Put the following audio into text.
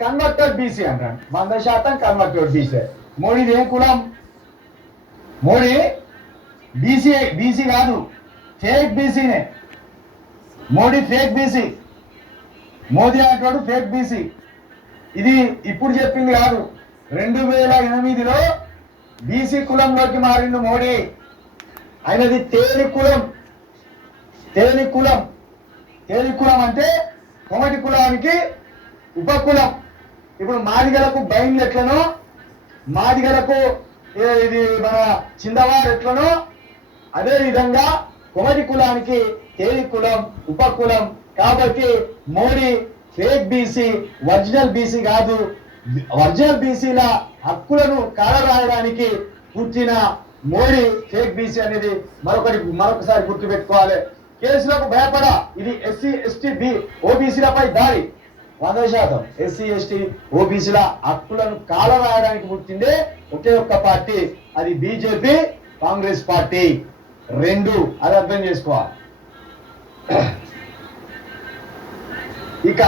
Converted BC అంటాడు. 100% converted BC. మోడీది ఏ కులం? మోడీ బీసీ కాదు, ఫేక్ బీసీనే. Modi fake BC. మోదీ అంటాడు ఫేక్ బీసీ. ఇది ఇప్పుడు చెప్పింది కాదు. 2008లో బీసీ కులంలోకి మారిండు మోడీ. ఆయనది తేలి కులం. తేలి కులం. తేలి కులం అంటే కొమటి కులానికి ఉపకులం. ఇప్పుడు మాదిగలకు బైన్లు ఎట్లనో, మాదిగలకు ఇది మన చిందవారు ఎట్లనో, అదే విధంగా కొమటి కులానికి తేలి కులం ఉపకులం. కాబట్టి Modi fake BC, original BC కాదు. ఒరిజినల్ బీసీల హక్కులను కాలరాయడానికి పుట్టిన మోడీ ఫేక్ బీసీ అనేది మరొకసారి గుర్తుపెట్టుకోవాలి. కేసులకు భయపడా. ఇది ఎస్సీ ఎస్టీ ఓబీసీలపై దాడి. 100% ఎస్సీ ఎస్టీ ఓబీసీల హక్కులను కాలరాయడానికి పుట్టిందే ఒకే ఒక్క పార్టీ, అది బీజేపీ కాంగ్రెస్ పార్టీ. రెండు, అది అర్థం చేసుకోవాలి. ఇక